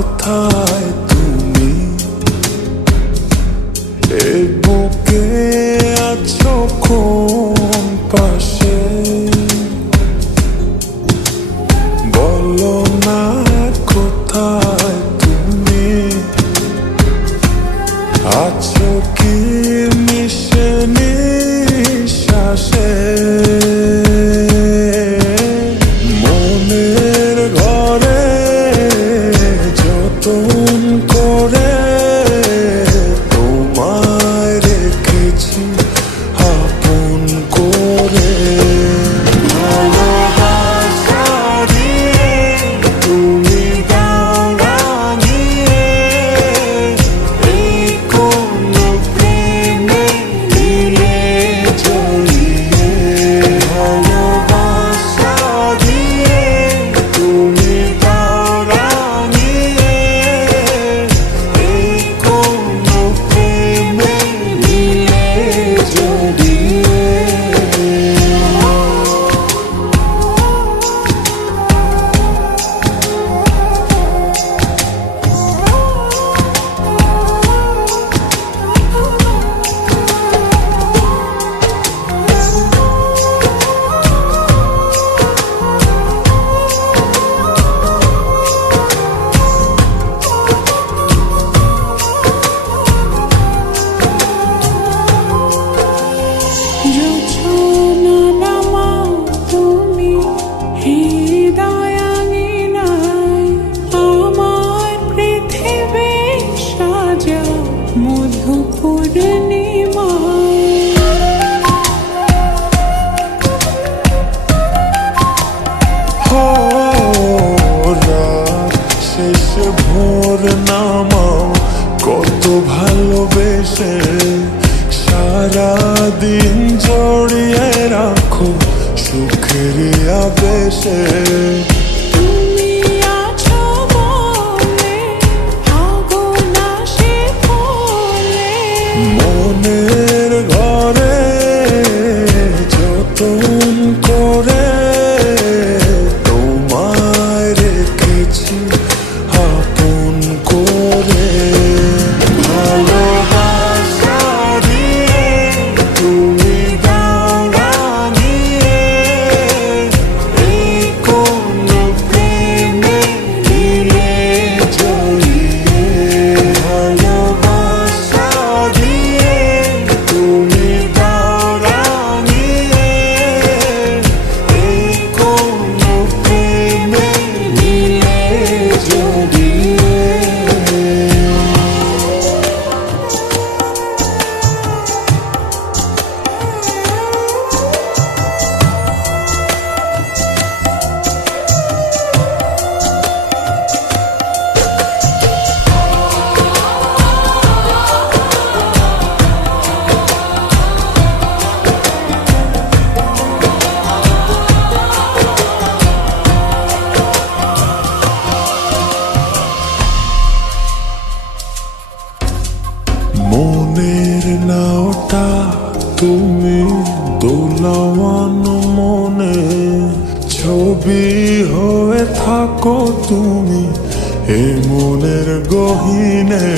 কোথায় তুমি এ বুকে আছো কোন পাশে বলো না কোথায় তুমি আছো কি মিশে নিঃশ্বাসে মনের ঘরে যতন করে তোমায় রেখেছি আপন করে ভালোবাসা দিয়ে তুমি দাও রাঙিয়ে এই কোন প্রেমে দিলে জড়িয়ে ভালোবাসা দিয়ে তুমি দাও রাঙিয়ে এই কোন প্রেমে দিলে জড়িয়ে শেষে ভোর নামাও কত ভালোবেসে সারাদিন জড়িয়ে রাখো সুখের আবেশে মনের ঘরে যতন করে তোমায় রেখেছি আপন করে ভালোবাসা দিয়ে তুমি দাও রাঙিয়ে এই কোন প্রেমে দিলে জড়িয়ে ভালোবাসা দিয়ে তুমি দাও রাঙিয়ে এই কোন প্রেমে দিলে জড়িয়ে মনের নাওটা তুমি দোলাওয়ান মনে ছবি হয়ে থাকো তুমি এ মনের গহীনে।